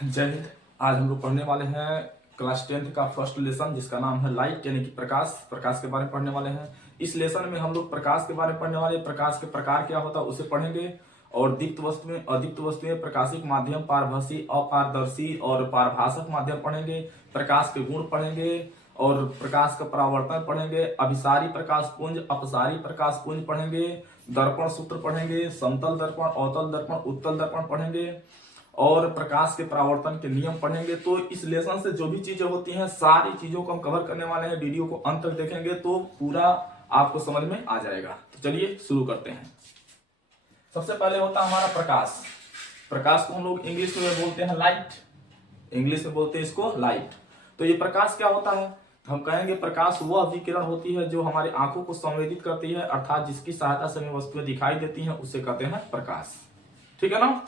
जय हिंद। आज हम लोग पढ़ने वाले हैं क्लास 10th का फर्स्ट लेसन जिसका नाम है लाइट यानी कि प्रकाश। प्रकाश के बारे में पढ़ने वाले हैं। इस लेसन में हम लोग प्रकाश के बारे में पढ़ने वाले हैं। प्रकाश के प्रकार क्या होता है उसे पढ़ेंगे और दीप्त वस्तुएं, अदीप्त वस्तुएं, प्रकाशिक माध्यम, पारभासी, अपारदर्शी और पारभाषक माध्यम पढ़ेंगे। प्रकाश के गुण पढ़ेंगे और प्रकाश का परावर्तन पढ़ेंगे। अभिसारी प्रकाश पुंज, अपसारी प्रकाश पुंज पढ़ेंगे। दर्पण सूत्र पढ़ेंगे। समतल दर्पण, अवतल दर्पण, उत्तल दर्पण पढ़ेंगे और प्रकाश के परावर्तन के नियम पढ़ेंगे। तो इस लेसन से जो भी चीजें होती हैं सारी चीजों को हम कवर करने वाले हैं। वीडियो को अंत तक देखेंगे तो पूरा आपको समझ में आ जाएगा। तो चलिए शुरू करते हैं। सबसे पहले होता है हमारा प्रकाश। प्रकाश को हम लोग इंग्लिश में बोलते हैं लाइट। इंग्लिश में बोलते हैं इसको लाइट। तो ये प्रकाश क्या होता है? हम कहेंगे प्रकाश वह विकिरण होती है जो हमारी आंखों को संवेदित करती है, अर्थात जिसकी सहायता से हमें वस्तुएं दिखाई देती हैं उसे कहते हैं प्रकाश। ठीक है ना।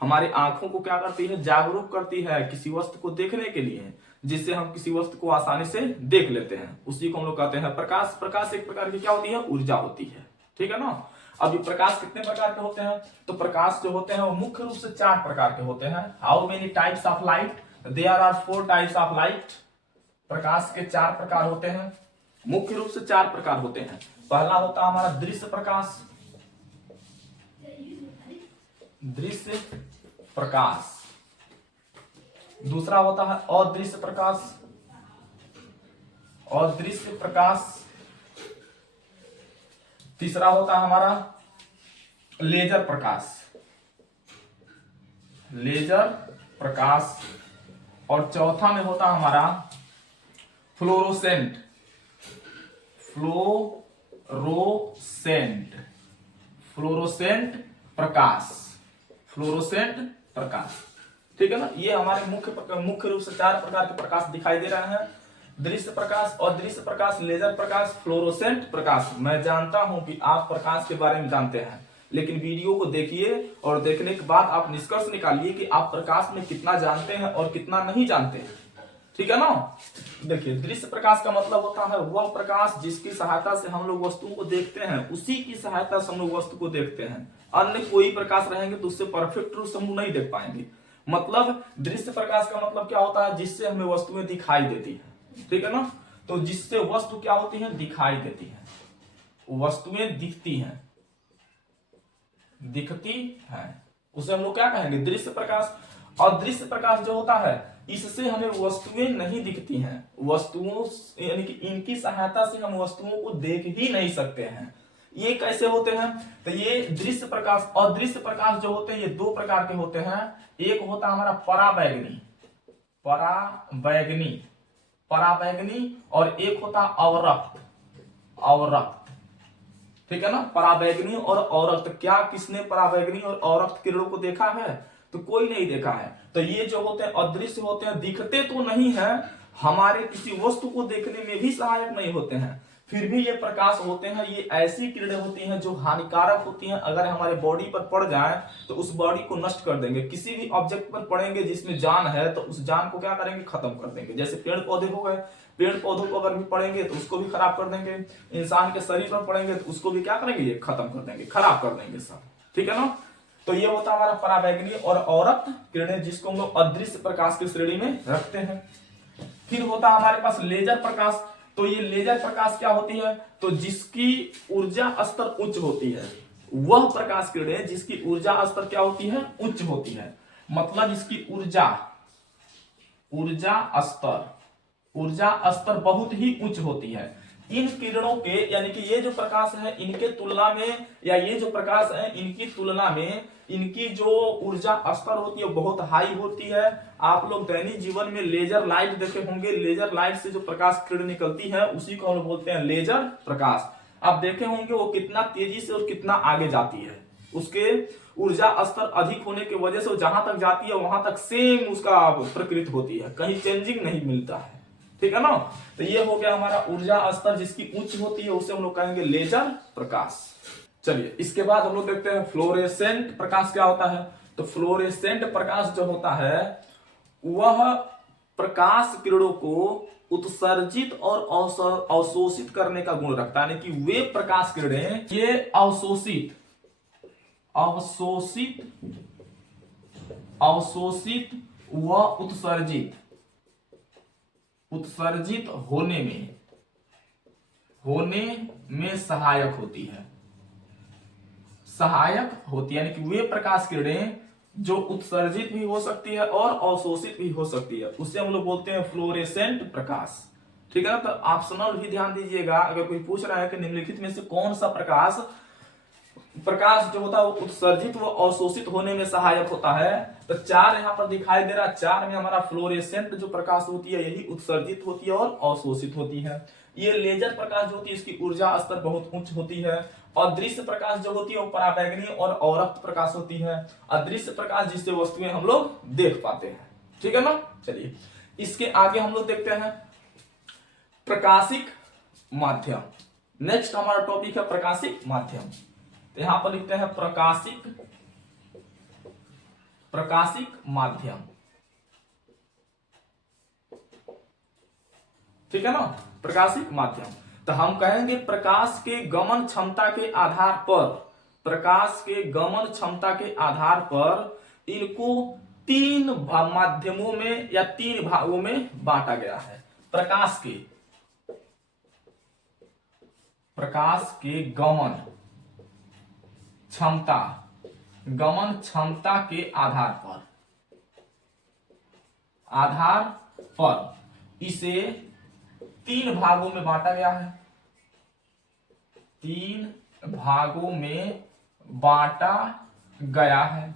हमारी आंखों को क्या करती है? जागरूक करती है किसी वस्तु को देखने के लिए, जिससे हम किसी वस्तु को आसानी से देख लेते हैं। उसी को हम लोग कहते हैं प्रकाश। प्रकाश एक प्रकार की क्या होती है? ऊर्जा होती है। ठीक है ना। अब ये प्रकाश कितने प्रकार के होते हैं? तो प्रकाश जो होते हैं वो मुख्य रूप से 4 प्रकार के होते हैं। How many types of light? There are 4 types of light. प्रकाश के 4 प्रकार होते हैं। मुख्य रूप से 4 प्रकार होते हैं। पहला होता है हमारा दृश्य प्रकाश। दृश्य प्रकाश। दूसरा होता है अदृश्य प्रकाश। अदृश्य प्रकाश। तीसरा होता है हमारा लेजर प्रकाश। लेजर प्रकाश। और चौथा में होता है हमारा फ्लोरोसेंट। फ्लोरोसेंट। फ्लोरोसेंट प्रकाश। फ्लोरोसेंट प्रकाश। ठीक है ना। ये हमारे मुख्य रूप से 4 प्रकार के प्रकाश दिखाई दे रहे हैं। दृश्य प्रकाश, अदृश्य प्रकाश, लेजर प्रकाश, फ्लोरोसेंट प्रकाश। मैं जानता हूं कि आप प्रकाश के बारे में जानते हैं, लेकिन वीडियो को देखिए और देखने के बाद आप निष्कर्ष निकालिए कि आप प्रकाश में कितना जानते हैं और कितना नहीं जानते हैं। ठीक है ना। देखिए, दृश्य प्रकाश का मतलब होता है वह प्रकाश जिसकी सहायता से हम लोग वस्तुओं को देखते हैं, उसी की सहायता से हम लोग वस्तु को देखते हैं। अन्य कोई प्रकाश रहेंगे तो उससे परफेक्ट रूप से हम नहीं देख पाएंगे। मतलब दृश्य प्रकाश का मतलब क्या होता है? जिससे हमें वस्तुएं दिखाई देती है। ठीक है ना। तो जिससे वस्तु क्या होती है? दिखाई देती है। वस्तुएं दिखती हैं, दिखती हैं, उसे हम लोग क्या कहेंगे? दृश्य प्रकाश। और दृश्य प्रकाश जो होता है इससे हमें वस्तुएं नहीं दिखती हैं। वस्तुओं यानी कि इनकी सहायता से हम वस्तुओं को देख ही नहीं सकते हैं। ये कैसे होते हैं? तो ये दृश्य प्रकाश और दृश्य प्रकाश जो होते हैं ये 2 प्रकार के होते हैं। एक होता है हमारा पराबैंगनी। पराबैंगनी, पराबैंगनी। और एक होता है अवरक्त। अवरक्त। ठीक है ना। पराबैंगनी और अवरक्त। क्या किसने पराबैंगनी और अवरक्त किरणों को देखा है? तो कोई नहीं देखा है। तो ये जो होते हैं अदृश्य होते हैं, दिखते तो नहीं है, हमारे किसी वस्तु को देखने में भी सहायक नहीं होते हैं, फिर भी ये प्रकाश होते हैं। ये ऐसी किरणें होती हैं जो हानिकारक होती हैं। अगर हमारे बॉडी पर पड़ जाए तो उस बॉडी को नष्ट कर देंगे। किसी भी ऑब्जेक्ट पर पड़ेंगे जिसमें जान है तो उस जान को क्या करेंगे? खत्म कर देंगे। जैसे पेड़ पौधे हो गए, पेड़ पौधों को अगर भी पड़ेंगे तो उसको भी खराब कर देंगे। इंसान के शरीर पर पड़ेंगे तो उसको भी क्या करेंगे? ये खत्म कर देंगे, खराब कर देंगे सब। ठीक है ना। तो ये होता है हमारा पराबैंगनी और अवरक्त किरणें, जिसको हम लोग अदृश्य प्रकाश की श्रेणी में रखते हैं। फिर होता है हमारे पास लेजर प्रकाश। तो ये लेजर प्रकाश क्या होती है? तो जिसकी ऊर्जा स्तर उच्च होती है, वह प्रकाश किरणें जिसकी ऊर्जा स्तर क्या होती है? उच्च होती है। मतलब इसकी ऊर्जा स्तर बहुत ही उच्च होती है। इन किरणों के यानी कि ये जो प्रकाश है इनके तुलना में, या ये जो प्रकाश है इनकी तुलना में इनकी जो ऊर्जा स्तर होती है बहुत हाई होती है। आप लोग दैनिक जीवन में लेजर लाइट देखे होंगे। लेजर लाइट से जो प्रकाश किरण निकलती है उसी को हम बोलते हैं लेजर प्रकाश। आप देखे होंगे वो कितना तेजी से और कितना आगे जाती है। उसके ऊर्जा स्तर अधिक होने की वजह से वो जहां तक जाती है वहां तक सेम उसका प्रकृति होती है, कहीं चेंजिंग नहीं मिलता है। ठीक है ना। तो ये हो गया हमारा ऊर्जा स्तर जिसकी उच्च होती है, उसे हम लोग कहेंगे लेजर प्रकाश। चलिए इसके बाद हम लोग देखते हैं फ्लोरेसेंट प्रकाश क्या होता है। तो फ्लोरेसेंट प्रकाश जो होता है वह प्रकाश किरणों को उत्सर्जित और अवशोषित करने का गुण रखता है। यानी कि वे प्रकाश किरणें ये अवशोषित वह उत्सर्जित होने में सहायक होती है। यानी कि वे प्रकाश किरणें जो उत्सर्जित भी हो सकती है और अवशोषित भी हो सकती है, उसे हम लोग बोलते हैं फ्लोरेसेंट प्रकाश। ठीक है ना। तो ऑप्शनल भी ध्यान दीजिएगा, अगर कोई पूछ रहा है कि निम्नलिखित में से कौन सा प्रकाश जो होता है वो उत्सर्जित व अवशोषित होने में सहायक होता है, तो 4 यहाँ पर दिखाई दे रहा है। 4 में हमारा फ्लोरेसेंट जो प्रकाश होती है यही उत्सर्जित होती है और अवशोषित होती है। ये लेजर प्रकाश जो होती है इसकी ऊर्जा स्तर बहुत उच्च होती है। अदृश्य प्रकाश जो होती है वो पराबैंगनी और अवरक्त प्रकाश होती है। अदृश्य प्रकाश जिससे वस्तुएं हम लोग देख पाते हैं। ठीक है ना। चलिए इसके आगे हम लोग देखते हैं प्रकाशिक माध्यम। नेक्स्ट हमारा टॉपिक है प्रकाशिक माध्यम। तो यहां पर लिखते हैं प्रकाशिक माध्यम। ठीक है ना। प्रकाशिक माध्यम तो हम कहेंगे प्रकाश के गमन क्षमता के आधार पर इनको 3 माध्यमों में या 3 भागों में बांटा गया है। प्रकाश के गमन क्षमता के आधार पर इसे 3 भागों में बांटा गया है। 3 भागों में बांटा गया है।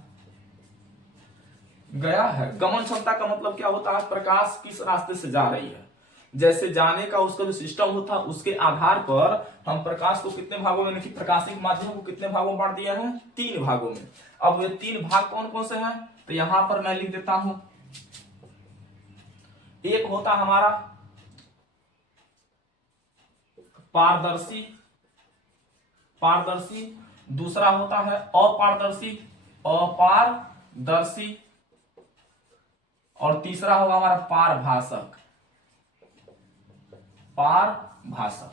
गमन क्षमता का मतलब क्या होता है? प्रकाश किस रास्ते से जा रही है, जैसे जाने का उसका जो सिस्टम होता है उसके आधार पर हम प्रकाश को कितने भागों में, प्रकाशिक माध्यम को कितने भागों में बांट दिया है? 3 भागों में। अब ये 3 भाग कौन कौन से हैं? तो यहां पर मैं लिख देता हूं। एक होता हमारा पारदर्शी, दूसरा होता है अपारदर्शी, और तीसरा होगा हमारा पारभाषक।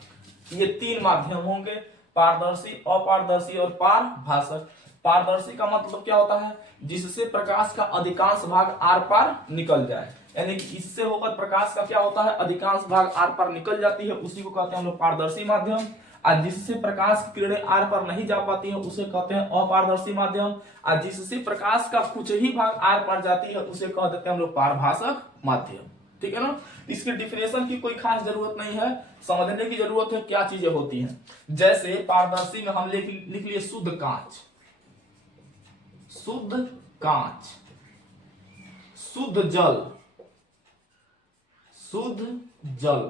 ये 3 माध्यम होंगे, पारदर्शी, अपारदर्शी और पारभाषक। पारदर्शी का मतलब क्या होता है? जिससे प्रकाश का अधिकांश भाग आर पार निकल जाए, यानी कि इससे होकर प्रकाश का क्या होता है? अधिकांश भाग आर पार निकल जाती है, उसी को कहते हैं हम लोग पारदर्शी माध्यम। और जिससे प्रकाश की किरणें आर पार नहीं जा पाती है उसे कहते हैं अपारदर्शी माध्यम। और जिससे प्रकाश का कुछ ही भाग आर पार जाती है उसे कह देते हैं हम लोग पारभाषक माध्यम। ठीक है ना। इसके डिफिनेशन की कोई खास जरूरत नहीं है, समझने की जरूरत है क्या चीजें होती हैं। जैसे पारदर्शी में हम लिख लिए शुद्ध कांच, शुद्ध जल,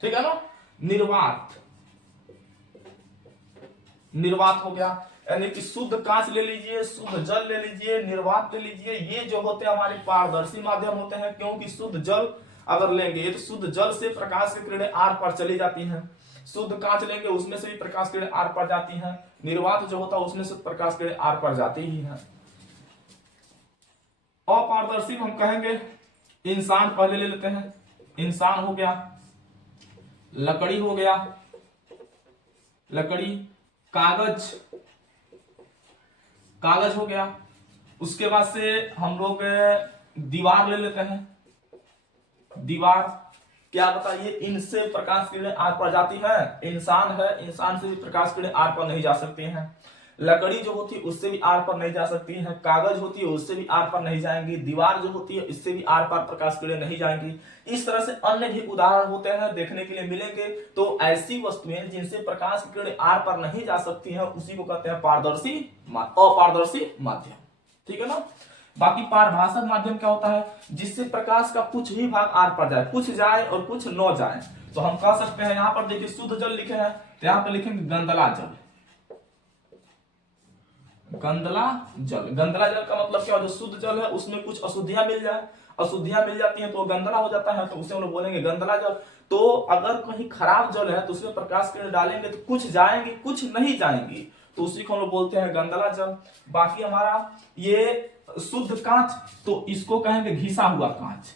ठीक है ना। निर्वात हो गया, यानी कि शुद्ध कांच ले लीजिए, शुद्ध जल ले लीजिए, निर्वात ले लीजिए। ये जो होते हैं हमारे पारदर्शी माध्यम होते हैं, क्योंकि शुद्ध जल अगर लेंगे तो शुद्ध जल से प्रकाश की किरणें आर पार चली जाती हैं। शुद्ध कांच लेंगे उसमें से भी प्रकाश किरणें आर पार जाती हैं। निर्वात जो होता है उसमें से प्रकाश किरणें आर पार जाती ही हैं। अपारदर्शी में हम कहेंगे इंसान, पहले ले लेते हैं। इंसान हो गया, लकड़ी हो गया, कागज हो गया। उसके बाद से हम लोग दीवार ले लेते हैं। दीवार क्या बताइए, इनसे प्रकाश किरणें आर पार जाती है। इंसान है, इंसान से भी प्रकाश किरणें आर पार नहीं जा सकती हैं। लकड़ी जो होती है उससे भी आर पार नहीं जा सकती है। कागज होती है उससे भी आर पार नहीं जाएंगी। दीवार जो होती है इससे भी आर पार प्रकाश किरणें नहीं जाएंगी। इस तरह से अन्य भी उदाहरण होते हैं, देखने के लिए मिलेंगे। तो ऐसी वस्तुएं जिनसे प्रकाश की किरणें आर पार नहीं जा सकती हैं उसी को कहते हैं अपारदर्शी माध्यम। ठीक है ना। बाकी पारभाषक माध्यम क्या होता है? जिससे प्रकाश का कुछ ही भाग आर पार जाए, कुछ जाए और कुछ न जाए। तो हम कह सकते हैं, यहां पर देखिए शुद्ध जल लिखे हैं तो यहां पर लिखेंगे गंदला जल। गंदला जल का मतलब क्या है? जो शुद्ध जल है उसमें कुछ अशुद्धियां मिल जाती हैं तो गंदला हो जाता है, तो उसे हम लोग बोलेंगे गंदला जल। तो अगर कहीं खराब जल है तो उसमें प्रकाश किरण डालेंगे तो कुछ जाएंगे कुछ नहीं जाएंगी, तो उसी को हम लोग बोलते हैं गंदला जल। बाकी हमारा ये शुद्ध कांच, तो इसको कहेंगे घिसा हुआ कांच।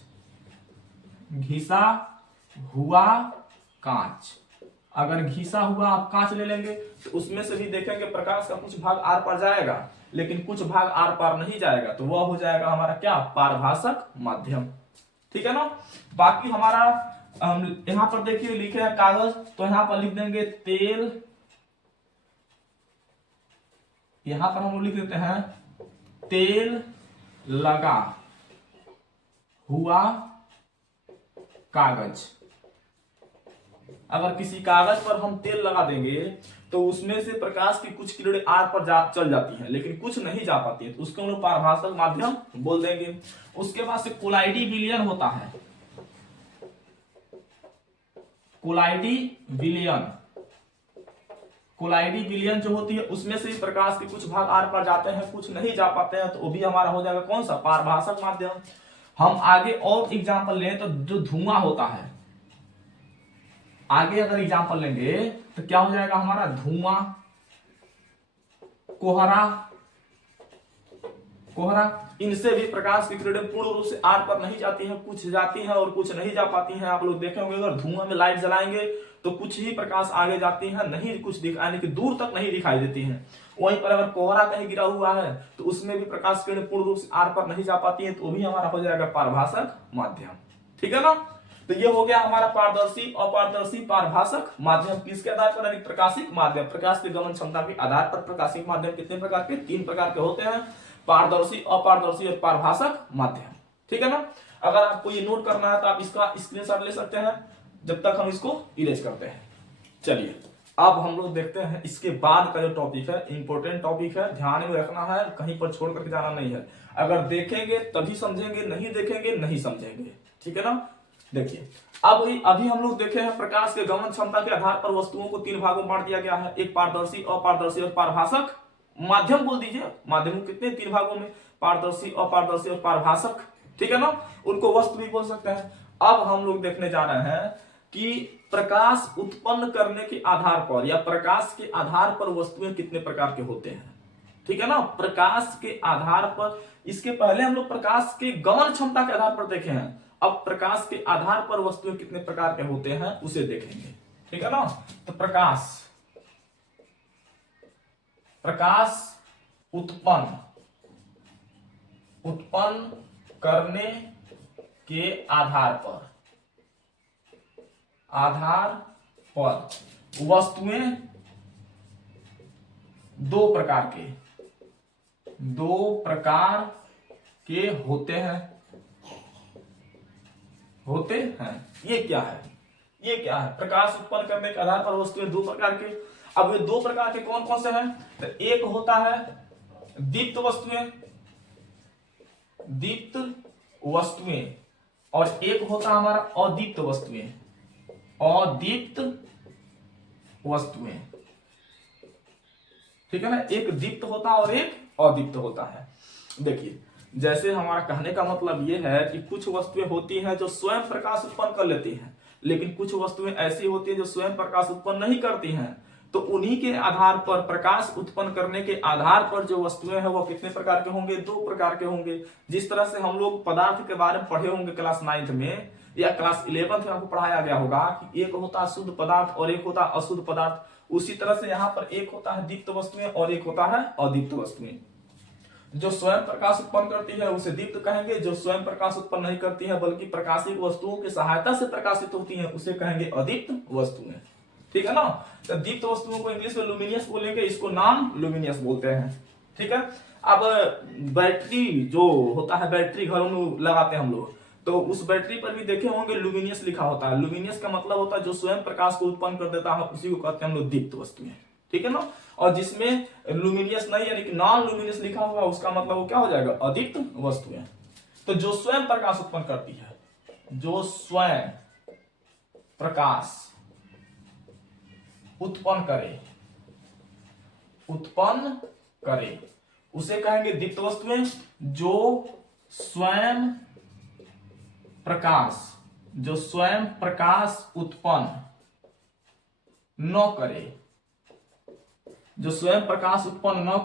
अगर घिसा हुआ आप कांच ले लेंगे तो उसमें से भी देखेंगे प्रकाश का कुछ भाग आर पार जाएगा, लेकिन कुछ भाग आर पार नहीं जाएगा, तो वह हो जाएगा हमारा क्या, पारभाषक माध्यम। ठीक है ना। बाकी हमारा यहाँ पर देखिए लिखे है कागज, तो यहाँ पर लिख देंगे तेल, यहां पर हम लोग लिख देते हैं तेल लगा हुआ कागज। अगर किसी कागज पर हम तेल लगा देंगे तो उसमें से प्रकाश की कुछ किरणें आर पर चल जाती हैं, लेकिन कुछ नहीं जा पाती है, तो उसको हम लोग पारभाषक माध्यम बोल देंगे। उसके बाद से कोलाइडी विलयन होता है, कोलाइडी विलयन, कोलाइडी विलयन जो होती है उसमें से प्रकाश के कुछ भाग आर पार जाते हैं, कुछ नहीं जा पाते हैं, तो वो भी हमारा हो जाएगा कौन सा, पारभाषक माध्यम। हम आगे और एग्जांपल लें तो जो धुआं होता है, आगे अगर एग्जांपल लेंगे तो क्या हो जाएगा हमारा, धुआं, कोहरा, कोहरा, इनसे भी प्रकाश की किरणें पूर्ण रूप से आर पर नहीं जाती हैं, कुछ जाती हैं और कुछ नहीं जा पाती हैं। आप लोग देखे होंगे अगर धुआं में लाइट जलाएंगे तो कुछ ही प्रकाश आगे जाती है, नहीं कुछ यानी कि दूर तक नहीं दिखाई देती है। वहीं पर अगर कोहरा कहीं गिरा हुआ है तो उसमें भी प्रकाश की किरणें पूर्ण रूप से आर पर नहीं जा पाती है, तो भी हमारा हो जाएगा पारभाषक माध्यम। ठीक है ना। तो ये हो गया हमारा पारदर्शी, अपारदर्शी, पारभाषक माध्यम। किसके आधार पर, यानी प्रकाशिक माध्यम, प्रकाश की गमन क्षमता के आधार पर प्रकाशिक माध्यम कितने प्रकार के, 3 प्रकार के होते हैं, पारदर्शी, अपारदर्शी और पारभाषक माध्यम। ठीक है ना। अगर आपको ये नोट करना है तो आप इसका स्क्रीनशॉट ले सकते हैं जब तक हम इसको इरेज करते हैं। चलिए अब हम लोग देखते हैं इसके बाद का जो टॉपिक है, इंपॉर्टेंट टॉपिक है, ध्यान में रखना है, कहीं पर छोड़ करके जाना नहीं है। अगर देखेंगे तभी समझेंगे, नहीं देखेंगे नहीं समझेंगे। ठीक है ना। देखिए अभी हम लोग देखे हैं प्रकाश के गमन क्षमता के आधार पर वस्तुओं को 3 भागों में बांट दिया गया है, एक पारदर्शी, अपारदर्शी और पारभाषक माध्यम। बोल दीजिए माध्यम कितने, 3 भागों में, पारदर्शी, अपारदर्शी और पारभाषक। ठीक है ना। उनको वस्तु भी बोल सकते हैं। अब हम लोग देखने जा रहे हैं कि प्रकाश उत्पन्न करने के आधार पर या प्रकाश के आधार पर वस्तुएं कितने प्रकार के होते हैं। ठीक है ना। प्रकाश के आधार पर, इसके पहले हम लोग प्रकाश के गमन क्षमता के आधार पर देखे हैं, अब प्रकाश के आधार पर वस्तुएं कितने प्रकार के होते हैं उसे देखेंगे। ठीक है ना। तो प्रकाश उत्पन्न करने के आधार पर वस्तुएं 2 प्रकार के होते हैं। ये क्या है, प्रकाश उत्पन्न करने के आधार पर वस्तुएं 2 प्रकार के। अब ये 2 प्रकार के कौन कौन से हैं, तो एक होता है दीप्त वस्तुएं और एक होता है हमारा अदीप्त वस्तुएं। ठीक है ना। एक दीप्त होता है और एक अदीप्त होता है। देखिए जैसे हमारा कहने का मतलब यह है कि कुछ वस्तुएं होती हैं जो स्वयं प्रकाश उत्पन्न कर लेती हैं, लेकिन कुछ वस्तुएं ऐसी होती हैं जो स्वयं प्रकाश उत्पन्न नहीं करती हैं। तो उन्हीं के आधार पर, प्रकाश उत्पन्न करने के आधार पर जो वस्तुएं हैं वो कितने प्रकार के होंगे, 2 प्रकार के होंगे। जिस तरह से हम लोग पदार्थ के बारे में पढ़े होंगे क्लास 9th में या क्लास 11th में आपको पढ़ाया गया होगा कि एक होता है शुद्ध पदार्थ और एक होता है अशुद्ध पदार्थ, उसी तरह से यहाँ पर एक होता है दीप्त वस्तुएं और एक होता है अदीप्त वस्तुएं। जो स्वयं प्रकाश उत्पन्न करती है उसे दीप्त कहेंगे, जो स्वयं प्रकाश उत्पन्न नहीं करती है बल्कि प्रकाशिक वस्तुओं की सहायता से प्रकाशित होती है उसे कहेंगे अदीप्त वस्तुएं। ठीक है ना। तो दीप्त वस्तुओं को इंग्लिश में लुमिनियस बोलेंगे, इसको नॉन लुमिनियस बोलते हैं। ठीक है। अब बैटरी जो होता है, बैटरी घरों में लगाते हैं हम लोग, तो उस बैटरी पर भी देखे होंगे लुमिनियस लिखा होता है। लुमिनियस का मतलब होता है जो स्वयं प्रकाश को उत्पन्न कर देता है, उसी को कहते हैं हम लोग दीप्त वस्तुएं। ठीक है ना। और जिसमें लुमिनियस नहीं यानी कि नॉन लुमिनियस लिखा हुआ उसका मतलब वो क्या हो जाएगा, अदीप्त वस्तुएं। तो जो स्वयं प्रकाश उत्पन्न करती है, जो स्वयं प्रकाश उत्पन्न करे उसे कहेंगे दीप्त वस्तुएं। जो स्वयं प्रकाश उत्पन्न न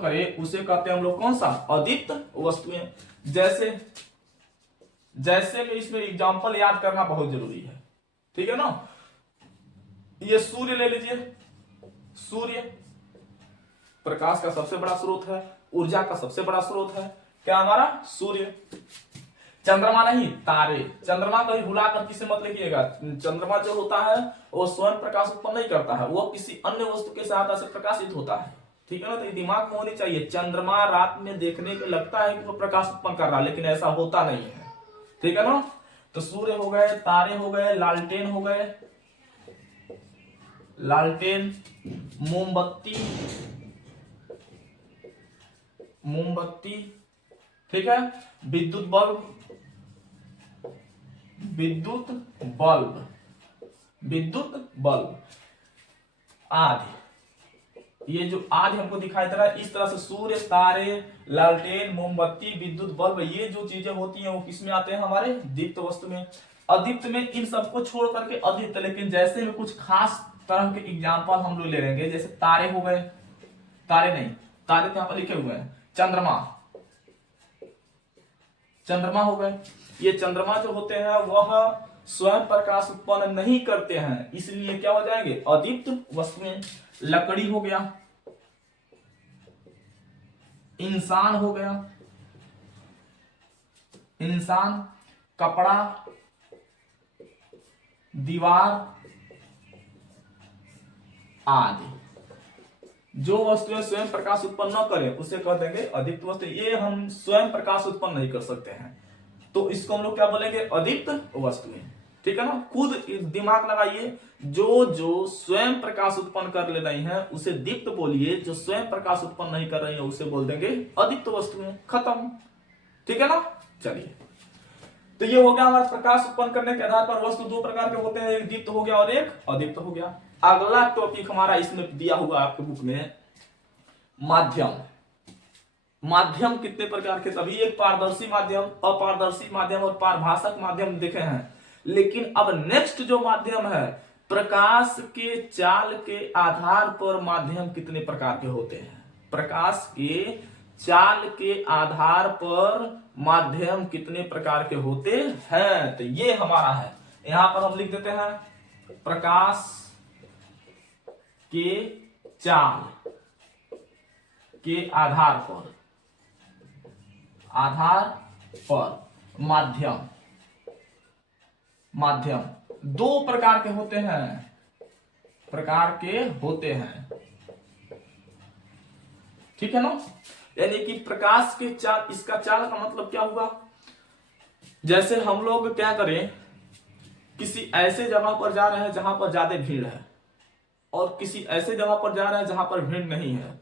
करे उसे कहते हैं हम लोग कौन सा, अदीप्त वस्तुएं। जैसे कि इसमें एग्जांपल याद करना बहुत जरूरी है। ठीक है ना। ये सूर्य ले लीजिए, सूर्य प्रकाश का सबसे बड़ा स्रोत है, ऊर्जा का सबसे बड़ा स्रोत है क्या हमारा सूर्य। चंद्रमा नहीं, तारे। चंद्रमा कभी भुलाकर किसे मत लिखिएगा। चंद्रमा जो होता है वो स्वयं प्रकाश उत्पन्न नहीं करता है, वो किसी अन्य वस्तु के सहायता से प्रकाशित होता है। ठीक है ना, तो ये दिमाग में होनी चाहिए। चंद्रमा रात में देखने को लगता है कि वो प्रकाश उत्पन्न कर रहा है, लेकिन ऐसा होता नहीं है। ठीक है ना, तो सूर्य हो गए, तारे हो गए, लालटेन हो गए, लालटेन, मोमबत्ती, मोमबत्ती, ठीक है, विद्युत बल्ब, विद्युत बल्ब, विद्युत बल्ब आदि। ये जो आदि हमको दिखाई दे रहा है, इस तरह से सूर्य, तारे, लालटेन, मोमबत्ती, विद्युत बल्ब, ये जो चीजें होती हैं वो किसमें आते हैं, हमारे दीप्त वस्तु में। अदीप्त में इन सबको छोड़ करके अदीप्त, लेकिन जैसे में कुछ खास तरह के एग्जाम्पल हम लोग ले लेंगे, जैसे तारे हो गए, तारे नहीं, तारे तो यहां पर लिखे हुए हैं, चंद्रमा, चंद्रमा हो गए। ये चंद्रमा जो होते हैं वह स्वयं प्रकाश उत्पन्न नहीं करते हैं, इसलिए क्या हो जाएंगे, अदीप्त वस्तुएं। लकड़ी हो गया, इंसान हो गया, इंसान, कपड़ा, दीवार आदि। जो वस्तुएं स्वयं प्रकाश उत्पन्न न करें उसे कह देंगे अदीप्त वस्तु। ये हम स्वयं प्रकाश उत्पन्न नहीं कर सकते हैं, तो इसको हम लोग क्या बोलेंगे, अदीप्त वस्तुएं। ठीक है ना, खुद दिमाग लगाइए। जो जो स्वयं प्रकाश उत्पन्न कर ले रही है उसे दीप्त बोलिए, जो स्वयं प्रकाश उत्पन्न नहीं कर रही है उसे बोल देंगे अदीप्त वस्तुएं। खत्म। ठीक है ना, चलिए, तो ये हो गया हमारा प्रकाश उत्पन्न करने के आधार पर वस्तु दो प्रकार के होते हैं, एक दीप्त हो गया और एक अदीप्त हो गया। अगला टॉपिक हमारा इसमें दिया हुआ आपके बुक में, माध्यम। माध्यम कितने प्रकार के, तभी एक पारदर्शी माध्यम, अपारदर्शी माध्यम और पारभाषक माध्यम देखे हैं। लेकिन अब नेक्स्ट जो माध्यम है, प्रकाश के चाल के आधार पर माध्यम कितने प्रकार के होते हैं। प्रकाश के चाल के आधार पर माध्यम कितने प्रकार के होते हैं, तो ये हमारा है। यहां पर हम लिख देते हैं, प्रकाश के चाल के आधार पर माध्यम, माध्यम दो प्रकार के होते हैं, प्रकार के होते हैं। ठीक है ना, यानी कि प्रकाश के चाल, इसका चाल का मतलब क्या हुआ, जैसे हम लोग क्या करें, किसी ऐसे जगह पर जा रहे हैं जहां पर ज्यादा भीड़ है और किसी ऐसे जगह पर जा रहे हैं जहां पर भीड़ नहीं है,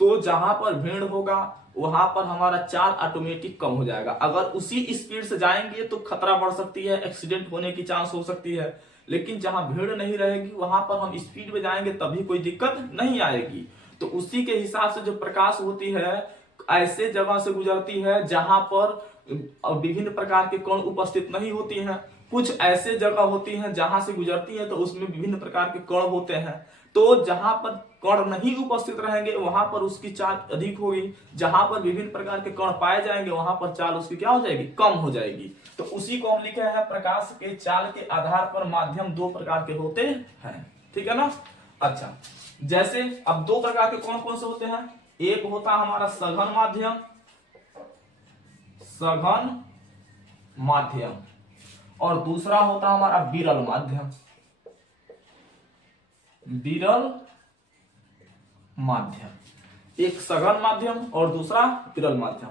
तो जहां पर भीड़ होगा वहां पर हमारा चाल ऑटोमेटिक कम हो जाएगा। अगर उसी स्पीड से जाएंगे तो खतरा बढ़ सकती है, एक्सीडेंट होने की चांस हो सकती है। लेकिन जहां भीड़ नहीं रहेगी वहां पर हम स्पीड में जाएंगे तभी कोई दिक्कत नहीं आएगी। तो उसी के हिसाब से जो प्रकाश होती है ऐसे जगह से गुजरती है जहां पर विभिन्न प्रकार के कण उपस्थित नहीं होती हैं। कुछ ऐसे जगह होती हैं जहां से गुजरती है तो उसमें विभिन्न प्रकार के कण होते हैं। तो जहां पर कण नहीं उपस्थित रहेंगे वहां पर उसकी चाल अधिक होगी, जहां पर विभिन्न प्रकार के कण पाए जाएंगे वहां पर चाल उसकी क्या हो जाएगी, कम हो जाएगी। तो उसी को हम लिखे हैं, प्रकाश के चाल के आधार पर माध्यम दो प्रकार के होते हैं। ठीक है ना, अच्छा, जैसे अब दो प्रकार के कौन कौन से होते हैं, एक होता है हमारा सघन माध्यम, सघन माध्यम, और दूसरा होता है हमारा विरल माध्यम, विरल माध्यम। एक सघन माध्यम और दूसरा विरल माध्यम।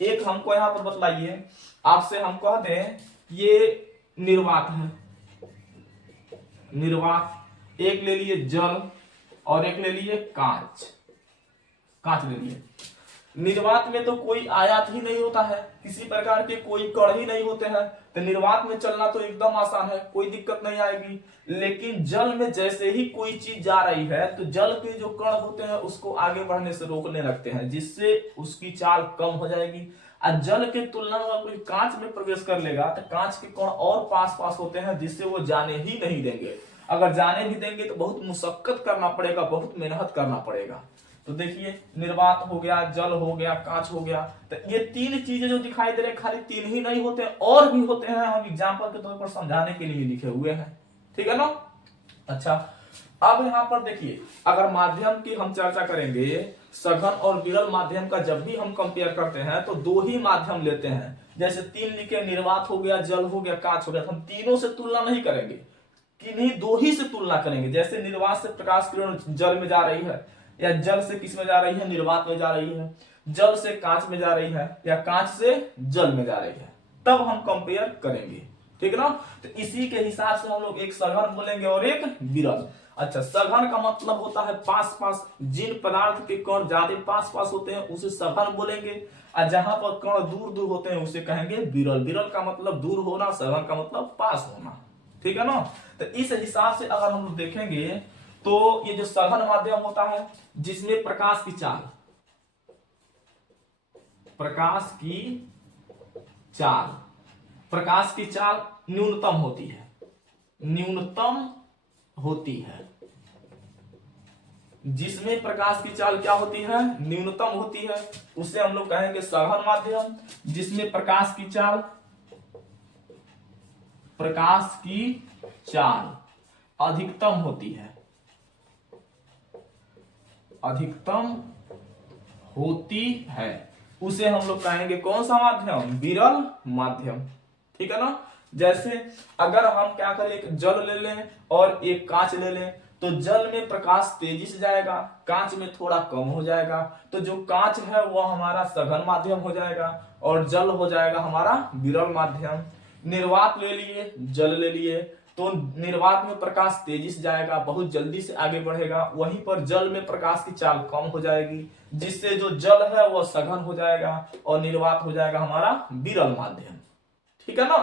एक हमको यहां पर बतलाइए, आपसे हम कह दें ये निर्वात है, निर्वात, एक ले लिए जल और एक ले लिए कांच, कांच ले लिए। निर्वात में तो कोई आयात ही नहीं होता है, किसी प्रकार के कोई कण ही नहीं होते हैं, तो निर्वात में चलना तो एकदम आसान है, कोई दिक्कत नहीं आएगी। लेकिन जल में जैसे ही कोई चीज जा रही है तो जल के जो कण होते हैं उसको आगे बढ़ने से रोकने लगते हैं, जिससे उसकी चाल कम हो जाएगी। और जल के तुलना में कोई कांच में प्रवेश कर लेगा तो कांच के कण और पास पास होते हैं जिससे वो जाने ही नहीं देंगे। अगर जाने भी देंगे तो बहुत मुशक्कत करना पड़ेगा, बहुत मेहनत करना पड़ेगा। तो देखिए, निर्वात हो गया, जल हो गया, कांच हो गया, तो ये तीन चीजें जो दिखाई दे रहे हैं खाली तीन ही नहीं होते, और भी होते हैं, हम एग्जांपल के तौर पर समझाने के लिए लिखे हुए हैं। ठीक है ना, अच्छा, अब यहां पर देखिए, अगर माध्यम की हम चर्चा करेंगे सघन और विरल माध्यम का जब भी हम कंपेयर करते हैं तो दो ही माध्यम लेते हैं। जैसे 3 लिखे, निर्वात हो गया, जल हो गया, कांच हो गया, हम तीनों से तुलना नहीं करेंगे, किन्हीं दो ही से तुलना करेंगे। जैसे निर्वात से प्रकाश किरण जल में जा रही है, या जल से किस में जा रही है, निर्वात में जा रही है, जल से कांच में जा रही है, या कांच से जल में जा रही है, तब हम कंपेयर करेंगे। ठीक है ना। तो इसी के हिसाब से हम लोग एक सघन बोलेंगे और एक विरल। अच्छा, सघन का मतलब होता है पास पास, जिन पदार्थ के कण ज्यादा पास पास होते हैं उसे सघन बोलेंगे, और जहां पर कण दूर दूर होते हैं उसे कहेंगे विरल। विरल का मतलब दूर होना, सघन का मतलब पास होना। ठीक है ना। तो इस हिसाब से अगर हम लोग देखेंगे तो ये जो सघन माध्यम होता है जिसमें प्रकाश की चाल न्यूनतम होती है, जिसमें प्रकाश की चाल क्या होती है, न्यूनतम होती है, उसे हम लोग कहेंगे सघन माध्यम। जिसमें प्रकाश की चाल अधिकतम होती है, उसे हम लोग कहेंगे कौन सा माध्यम, विरल माध्यम। ठीक है ना। जैसे अगर हम क्या करें, एक जल ले लें और एक कांच ले लें, तो जल में प्रकाश तेजी से जाएगा, कांच में थोड़ा कम हो जाएगा, तो जो कांच है वो हमारा सघन माध्यम हो जाएगा और जल हो जाएगा हमारा विरल माध्यम। निर्वात ले लिए, जल ले लिए, तो निर्वात में प्रकाश तेजी से जाएगा, बहुत जल्दी से आगे बढ़ेगा, वहीं पर जल में प्रकाश की चाल कम हो जाएगी, जिससे जो जल है वह सघन हो जाएगा और निर्वात हो जाएगा हमारा विरल माध्यम। ठीक है ना।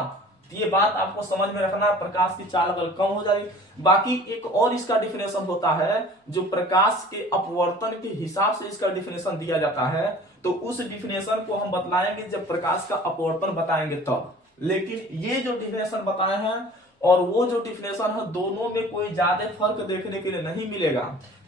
तो ये बात आपको समझ में रखना, प्रकाश की चाल अगर कम हो जाएगी। बाकी एक और इसका डिफिनेशन होता है, जो प्रकाश के अपवर्तन के हिसाब से इसका डिफिनेशन दिया जाता है, तो उस डिफिनेशन को हम बतलाएंगे जब प्रकाश का अपवर्तन बताएंगे तब। लेकिन ये जो डिफिनेशन बताए हैं और वो जो डिफिनेशन है, दोनों में कोई ज्यादा फर्क देखने के लिए नहीं मिलेगा।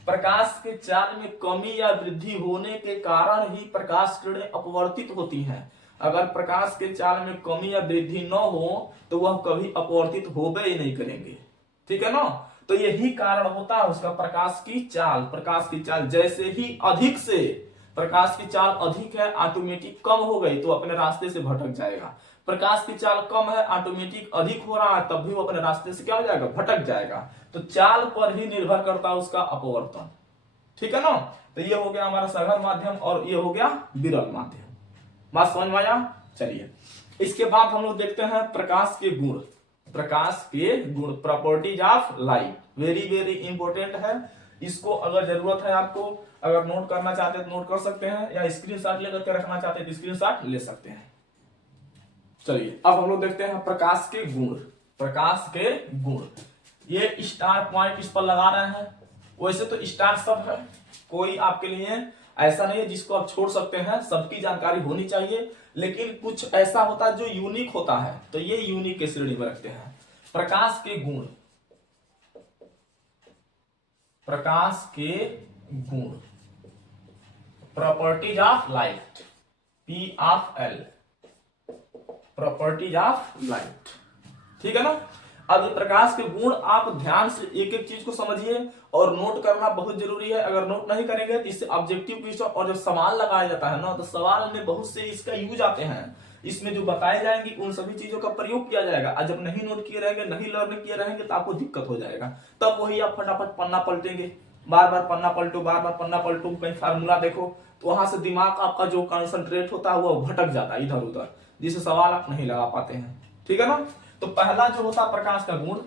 प्रकाश के चाल में कमी या वृद्धि होने के कारण ही प्रकाश किरणें अपवर्तित होती हैं। अगर प्रकाश के चाल में कमी या वृद्धि न हो तो वह कभी अपवर्तित होबे ही नहीं करेंगे। ठीक है ना। तो यही कारण होता है उसका, प्रकाश की चाल जैसे ही अधिक से प्रकाश की चाल अधिक है, ऑटोमेटिक कम हो गई तो अपने रास्ते से भटक जाएगा। प्रकाश की चाल कम है, ऑटोमेटिक अधिक हो रहा है, तब भी वो अपने रास्ते से क्या हो जाएगा, भटक जाएगा। तो चाल पर ही निर्भर करता है उसका अपवर्तन। ठीक है ना। तो ये हो गया हमारा सघन माध्यम और ये हो गया विरल माध्यम। बात समझ में आया। चलिए, इसके बाद हम लोग देखते हैं प्रकाश के गुण। Properties of light, very very important है। इसको अगर जरूरत है आपको, अगर नोट करना चाहते हैं तो नोट कर सकते हैं, या स्क्रीनशॉट लेकर के रखना चाहते हैं तो स्क्रीनशॉट ले सकते हैं। चलिए, अब हम लोग देखते हैं प्रकाश के गुण। ये स्टार पॉइंट इस पर लगा रहे हैं। वैसे तो स्टार सब है, कोई आपके लिए ऐसा नहीं है जिसको आप छोड़ सकते हैं, सबकी जानकारी होनी चाहिए, लेकिन कुछ ऐसा होता है जो यूनिक होता है, तो ये यूनिक के श्रेणी में रखते हैं। प्रकाश के गुण, properties of light, PL, properties of light. ठीक है ना। अब प्रकाश के गुण आप ध्यान से एक एक चीज को समझिए और नोट करना बहुत जरूरी है। अगर नोट नहीं करेंगे तो इससे ऑब्जेक्टिव क्वेश्चन और जब सवाल लगाया जाता है ना, तो सवाल में बहुत से इसका यूज आते हैं। इसमें जो बताए जाएंगे उन सभी चीजों का प्रयोग किया जाएगा, और जब नहीं नोट किए रहेंगे, नहीं लर्न किए रहेंगे तो आपको दिक्कत हो जाएगा। तब वही आप फटाफट पन्ना पलटेंगे, बार बार पन्ना पलटो, कहीं फार्मूला देखो, तो वहां से दिमाग आपका जो कंसंट्रेट होता है वो भटक जाता है इधर उधर, जिससे सवाल आप नहीं लगा पाते हैं। ठीक है ना। तो पहला जो होता प्रकाश का गुण,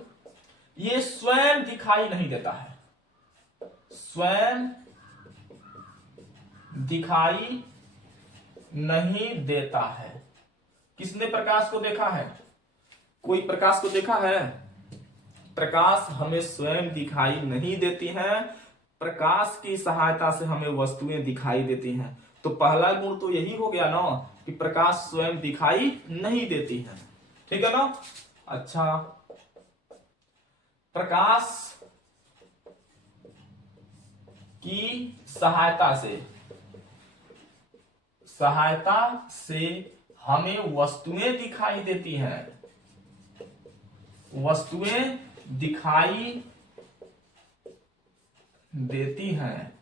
ये स्वयं दिखाई नहीं देता है। स्वयं दिखाई नहीं देता है। किसने प्रकाश को देखा है? कोई प्रकाश को देखा है? प्रकाश हमें स्वयं दिखाई नहीं देती है, प्रकाश की सहायता से हमें वस्तुएं दिखाई देती हैं। तो पहला गुण तो यही हो गया ना कि प्रकाश स्वयं दिखाई नहीं देती है। ठीक है ना। अच्छा, प्रकाश की सहायता से हमें वस्तुएं दिखाई देती हैं। वस्तुएं दिखाई देती हैं,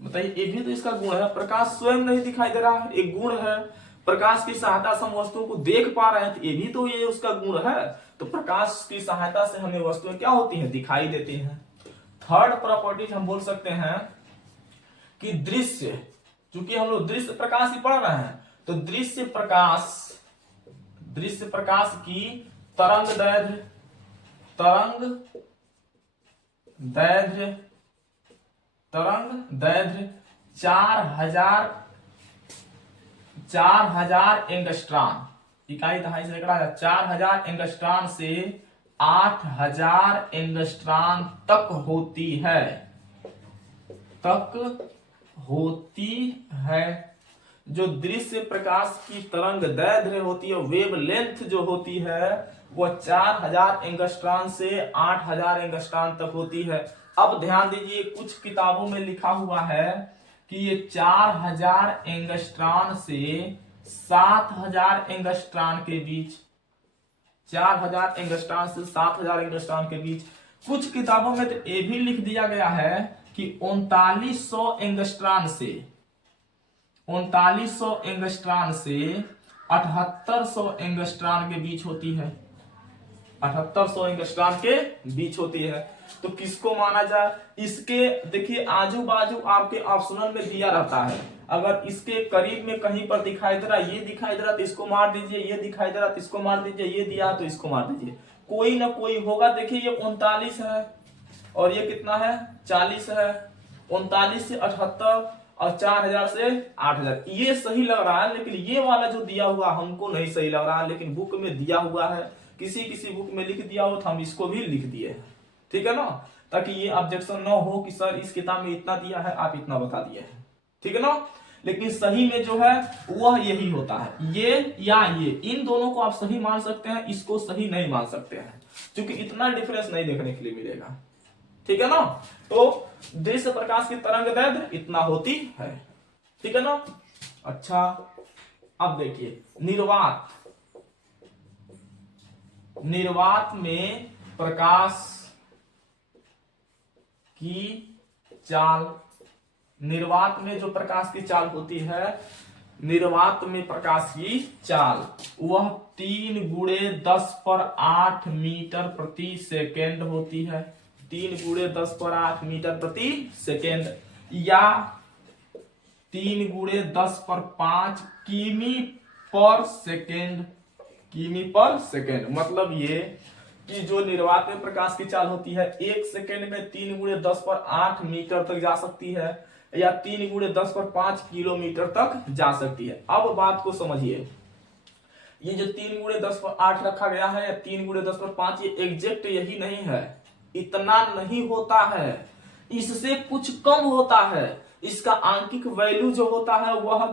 बताइए, ये भी तो इसका गुण है। प्रकाश स्वयं नहीं दिखाई दे रहा है, एक गुण है। प्रकाश की सहायता से हम वस्तुओं को देख पा रहे हैं, तो ये भी तो ये उसका गुण है। तो प्रकाश की सहायता से हमें वस्तुएं क्या होती हैं, दिखाई देती हैं। थर्ड प्रॉपर्टीज हम बोल सकते हैं कि दृश्य, चूंकि हम लोग दृश्य प्रकाश ही पढ़ रहे हैं, तो दृश्य प्रकाश की तरंग दैर्ध्य 4000 एंगस्ट्रॉन, इकाई दहाई से लेकर 4000 एंगस्ट्रॉन से 8000 एंगस्ट्रॉन तक होती है। जो दृश्य प्रकाश की तरंग दैर्ध्य होती है, वेव लेंथ जो होती है, वह 4000 एंगस्ट्रॉन से 8000 एंगस्ट्रॉन तक होती है। अब ध्यान दीजिए, कुछ किताबों में लिखा हुआ है कि ये 4000 एंगस्ट्रॉन से 7000 एंगस्ट्रॉन के बीच, 4000 एंगस्ट्रॉन से 7000 एंगस्ट्रॉन के बीच। कुछ किताबों में तो ये भी लिख दिया गया है कि 3900 एंगस्ट्रॉन से 7800 एंगस्ट्रॉन के बीच होती है। 7800 एंगस्ट्रॉन के बीच होती है। तो किसको माना जाए? इसके देखिए, आजू बाजू आपके ऑप्शनल में दिया रहता है। अगर इसके करीब में कहीं पर दिखाई दे रहा, ये दिखाई दे रहा तो इसको मार दीजिए, ये दिखाई दे रहा तो इसको मार दीजिए, ये दिया तो इसको मार दीजिए, कोई ना कोई होगा। देखिए ये 39 है और ये कितना है, 40 है। 39 से 78 और 4000 से 8000, ये सही लग रहा है। लेकिन ये वाला जो दिया हुआ हमको नहीं सही लग रहा है, लेकिन बुक में दिया हुआ है, किसी बुक में लिख दिया हो तो हम इसको भी लिख दिए, ठीक है ना, ताकि ये ऑब्जेक्शन ना हो कि सर इस किताब में इतना दिया है, आप इतना बता दिए हैं, ठीक है ना। लेकिन सही में जो है वह यही होता है, ये या ये, इन दोनों को आप सही मान सकते हैं, इसको सही नहीं मान सकते हैं, क्योंकि इतना डिफरेंस नहीं देखने के लिए मिलेगा, ठीक है ना। तो दृश्य प्रकाश की तरंग दैर्ध्य इतना होती है, ठीक है ना। अच्छा, अब देखिए निर्वात में प्रकाश की चाल, निर्वात में जो प्रकाश की चाल होती है, निर्वात में प्रकाश की चाल वह 3 × 10⁸ मीटर प्रति सेकेंड होती है। 3 × 10⁸ मीटर प्रति सेकेंड, या 3 × 10⁵ किमी पर सेकेंड। किमी पर सेकेंड मतलब ये कि जो निर्वात में प्रकाश की चाल होती है, 1 सेकेंड में 3 × 10⁸ मीटर तक जा सकती है, या 3 × 10⁵ किलोमीटर तक जा सकती है। अब बात को समझिए, ये जो 3 × 10⁸ रखा गया है, या 3 × 10⁵, ये एग्जैक्ट यही नहीं है, इतना नहीं होता है, इससे कुछ कम होता है। इसका आंकिक वैल्यू जो होता है वह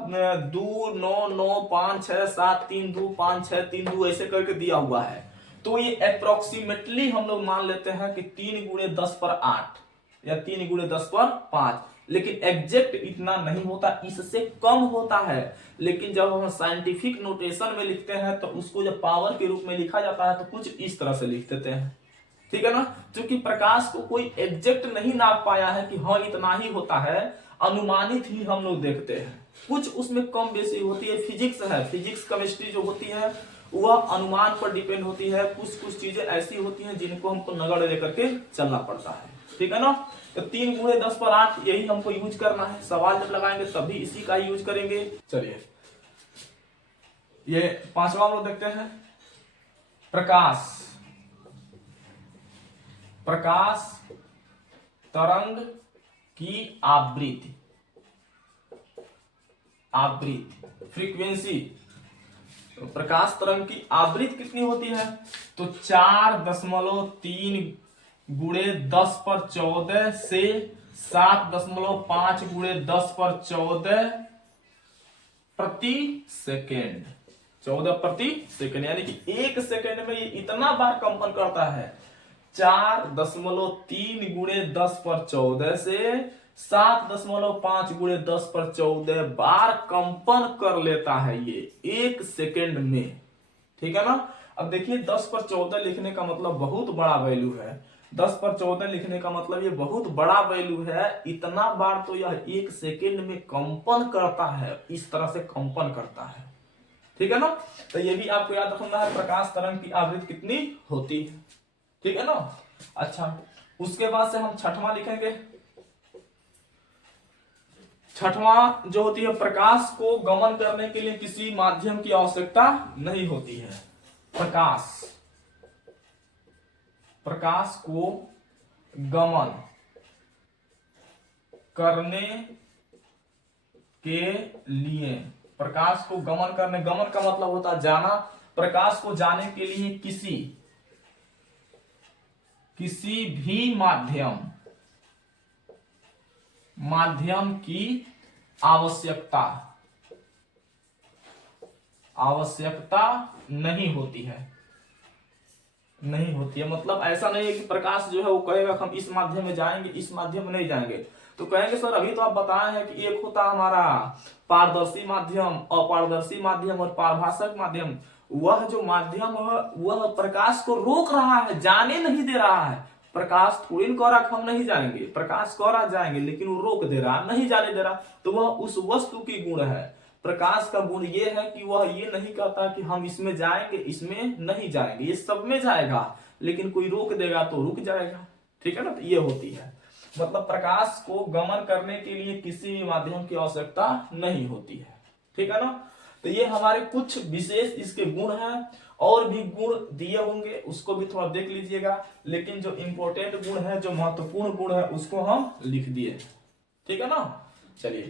2 9 9 5 6 7 3 2 5 6 3 2 ऐसे करके दिया हुआ है। तो ये अप्रोक्सीमेटली हम लोग मान लेते हैं कि 3 × 10⁸ या 3 × 10⁵, लेकिन एग्जैक्ट इतना नहीं होता, इससे कम होता है। लेकिन जब हम साइंटिफिक नोटेशन में लिखते हैं तो उसको जब पावर के रूप में लिखा जाता है तो कुछ इस तरह से लिख देते हैं, ठीक है ना। क्योंकि प्रकाश को कोई एग्जैक्ट नहीं नाप पाया है कि हाँ इतना ही होता है, अनुमानित ही हम लोग देखते हैं, कुछ उसमें कम बेसी होती है। फिजिक्स है, फिजिक्स केमिस्ट्री जो होती है वह अनुमान पर डिपेंड होती है। कुछ चीजें ऐसी होती हैं जिनको हमको नगण्य लेकर के चलना पड़ता है, ठीक है ना। तो 3 × 10⁸ यही हमको यूज करना है। सवाल जब लगाएंगे तभी इसी का यूज करेंगे। चलिए ये 5वां हम लोग देखते हैं, प्रकाश तरंग की आवृत्ति फ्रीक्वेंसी। प्रकाश तरंग की आवृत्ति कितनी होती है? तो 4.3 × 10⁻14 से 7.5 × 10⁻14 प्रति सेकेंड। 14 प्रति सेकेंड, यानी कि 1 सेकेंड में ये इतना बार कंपन करता है। 4.3 × 10⁻14 से 7.5 × 10⁻14 बार कंपन कर लेता है ये 1 सेकेंड में, ठीक है ना। अब देखिए 10/14 लिखने का मतलब बहुत बड़ा वैल्यू है। 10 पर 14 लिखने का मतलब ये बहुत बड़ा वैल्यू है। इतना बार तो यह 1 सेकेंड में कंपन करता है, इस तरह से कंपन करता है। ठीक है ना। तो ये भी आपको याद रखना है, प्रकाश तरंग की आवृत्ति कितनी होती है। ठीक है ना। अच्छा, उसके बाद से हम छठवां लिखेंगे। छठवां जो होती है, प्रकाश को गमन करने के लिए किसी माध्यम की आवश्यकता नहीं होती है। प्रकाश को गमन करने के लिए, प्रकाश को गमन करने, गमन का मतलब होता है जाना, प्रकाश को जाने के लिए किसी भी माध्यम की आवश्यकता नहीं होती है। मतलब ऐसा नहीं है कि प्रकाश जो है वो कहेगा हम इस माध्यम में जाएंगे, इस माध्यम में नहीं जाएंगे। तो कहेंगे सर अभी तो आप बताए हैं कि एक होता हमारा पारदर्शी माध्यम, अपारदर्शी माध्यम और पारभाषक माध्यम। वह जो माध्यम है वह प्रकाश को रोक रहा है, जाने नहीं दे रहा है। प्रकाश थोड़ी कह रहा हम नहीं जाएंगे, प्रकाश कह रहा जाएंगे, लेकिन वो रोक दे रहा, नहीं जाने दे रहा। तो वह उस वस्तु की गुण है। प्रकाश का गुण ये है कि वह ये नहीं कहता कि हम इसमें जाएंगे, इसमें नहीं जाएंगे, ये सब में जाएगा, लेकिन कोई रोक देगा तो रुक जाएगा। ठीक है ना। तो ये होती है, मतलब प्रकाश को गमन करने के लिए किसी भी माध्यम की आवश्यकता नहीं होती है। ठीक है ना। तो ये हमारे कुछ विशेष इसके गुण हैं, और भी गुण दिए होंगे, उसको भी थोड़ा देख लीजिएगा। लेकिन जो इंपॉर्टेंट गुण है, जो महत्वपूर्ण गुण है, उसको हम लिख दिए। ठीक है ना। चलिए।